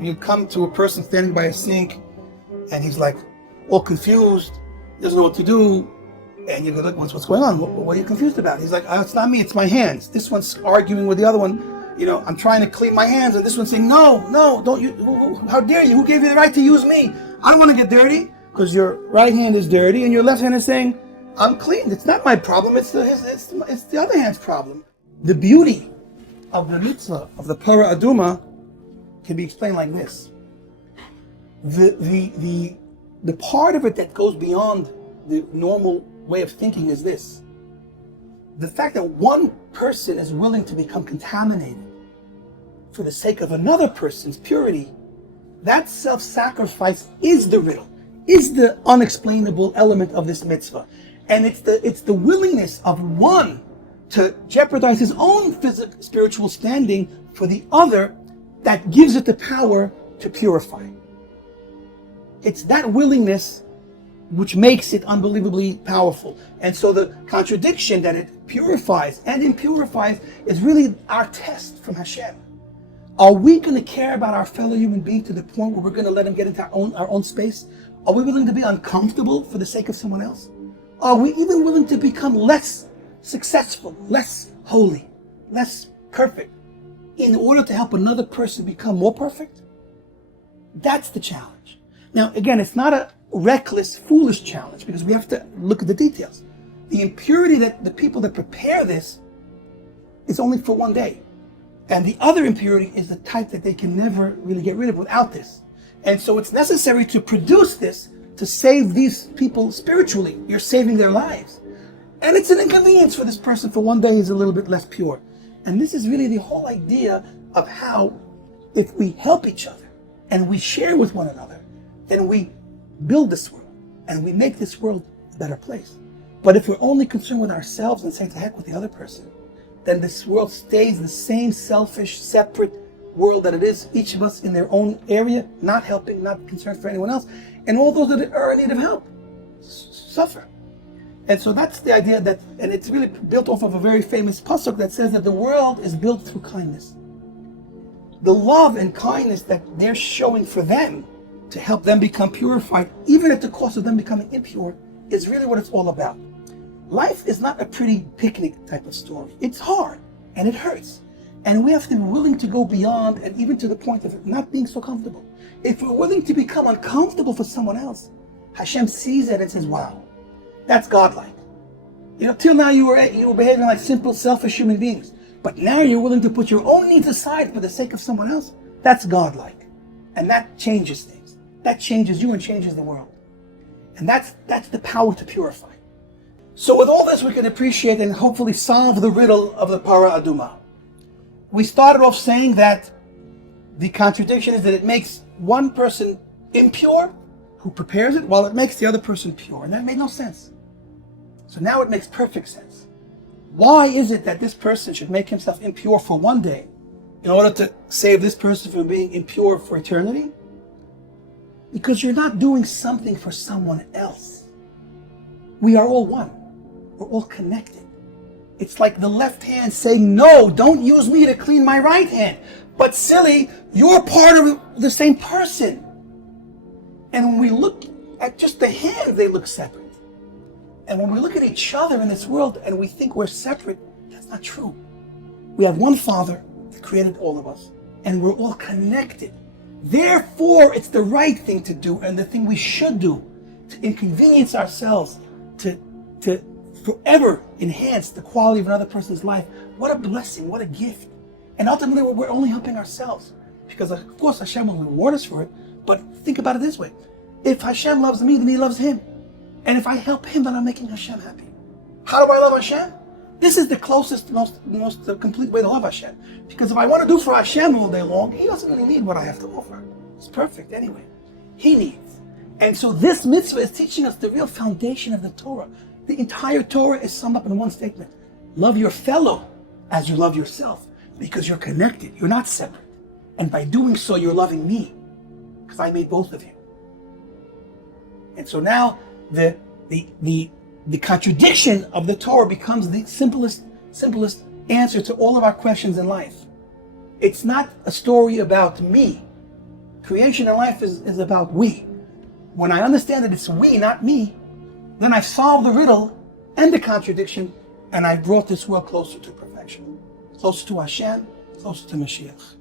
You come to a person standing by a sink, and he's like all confused, doesn't know what to do, and you go, look, what's going on? What are you confused about? He's like, oh, it's not me, it's my hands. This one's arguing with the other one. I'm trying to clean my hands, and this one's saying, no, don't you, how dare you? Who gave you the right to use me? I don't want to get dirty, because your right hand is dirty, and your left hand is saying, I'm clean. It's not my problem, it's the other hand's problem. The beauty of the mitzvah, of the Parah Aduma, can be explained like this. The part of it that goes beyond the normal way of thinking is this. The fact that one person is willing to become contaminated for the sake of another person's purity, that self-sacrifice is the riddle, is the unexplainable element of this mitzvah. And it's the willingness of one to jeopardize his own physical, spiritual standing for the other that gives it the power to purify. It's that willingness which makes it unbelievably powerful. And so the contradiction that it purifies and impurifies is really our test from Hashem. Are we going to care about our fellow human being to the point where we're going to let him get into our own space? Are we willing to be uncomfortable for the sake of someone else? Are we even willing to become less successful, less holy, less perfect in order to help another person become more perfect? That's the challenge. Now, again, it's not a reckless, foolish challenge, because we have to look at the details. The impurity that the people that prepare this is only for one day. And the other impurity is the type that they can never really get rid of without this. And so it's necessary to produce this to save these people spiritually. You're saving their lives. And it's an inconvenience for this person for one day he's a little bit less pure. And this is really the whole idea of how, if we help each other and we share with one another, then we build this world and we make this world a better place. But if we're only concerned with ourselves and saying to heck with the other person, then this world stays the same selfish, separate world that it is, each of us in their own area, not helping, not concerned for anyone else. And all those that are in need of help suffer. And so that's the idea that, and it's really built off of a very famous pasuk that says that the world is built through kindness. The love and kindness that they're showing for them to help them become purified, even at the cost of them becoming impure, is really what it's all about. Life is not a pretty picnic type of story. It's hard and it hurts. And we have to be willing to go beyond, and even to the point of not being so comfortable. If we're willing to become uncomfortable for someone else, Hashem sees it and says, wow, that's godlike. Till now you were behaving like simple, selfish human beings. But now you're willing to put your own needs aside for the sake of someone else. That's godlike. And that changes things. That changes you and changes the world. And that's the power to purify. So with all this, we can appreciate and hopefully solve the riddle of the Parah Aduma. We started off saying that the contradiction is that it makes one person impure who prepares it, while it makes the other person pure. And that made no sense. So now it makes perfect sense. Why is it that this person should make himself impure for one day in order to save this person from being impure for eternity? Because you're not doing something for someone else. We are all one. We're all connected. It's like the left hand saying, no, don't use me to clean my right hand. But silly, you're part of the same person. And when we look at just the hand, they look separate. And when we look at each other in this world and we think we're separate, that's not true. We have one Father that created all of us, and we're all connected. Therefore, it's the right thing to do and the thing we should do to inconvenience ourselves, to forever enhance the quality of another person's life. What a blessing, what a gift. And ultimately, we're only helping ourselves. Because of course Hashem will reward us for it, but think about it this way. If Hashem loves me, then He loves him. And if I help him, then I'm making Hashem happy. How do I love Hashem? This is the closest, most complete way to love Hashem. Because if I want to do for Hashem all day long, He doesn't really need what I have to offer. It's perfect anyway. He needs. And so this mitzvah is teaching us the real foundation of the Torah. The entire Torah is summed up in one statement. Love your fellow as you love yourself, because you're connected. You're not separate. And by doing so, you're loving me, because I made both of you. And so now the contradiction of the Torah becomes the simplest answer to all of our questions in life. It's not a story about me. Creation and life is about we. When I understand that it's we, not me, then I've solved the riddle and the contradiction, and I've brought this world closer to perfection, closer to Hashem, closer to Mashiach.